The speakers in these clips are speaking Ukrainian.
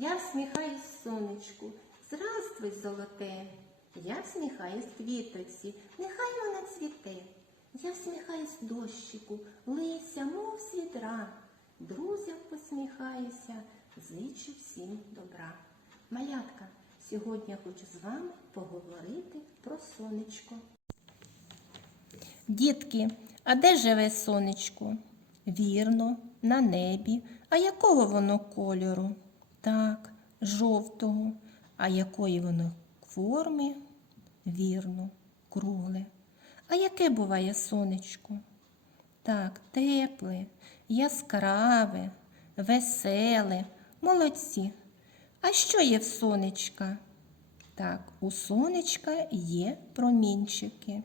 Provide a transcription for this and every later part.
Я всміхаюсь сонечку, здравствуй, золоте. Я всміхаюсь квіточці, нехай вона цвіте. Я всміхаюсь дощику, лися, мов з відра. Друзям посміхаюся, зичу всім добра. Малятка, сьогодні я хочу з вами поговорити про сонечко. Дітки, а де живе сонечко? Вірно, на небі. А якого воно кольору? Так, жовтого. А якої воно форми? Вірно, кругле. А яке буває сонечко? Так, тепле, яскраве, веселе, молодці. А що є в сонечка? Так, у сонечка є промінчики.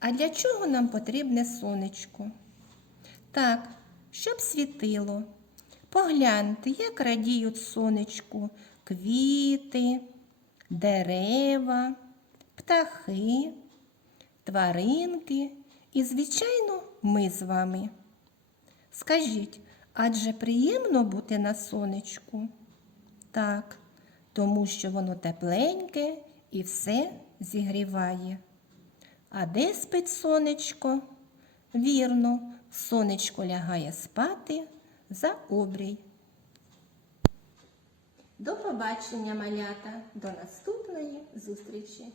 А для чого нам потрібне сонечко? Так, щоб світило. Погляньте, як радіють сонечку квіти, дерева, птахи, тваринки і, звичайно, ми з вами. Скажіть, адже приємно бути на сонечку? Так, тому що воно тепленьке і все зігріває. А де спить сонечко? Вірно, сонечко лягає спати за обрій. До побачення, малята, до наступної зустрічі!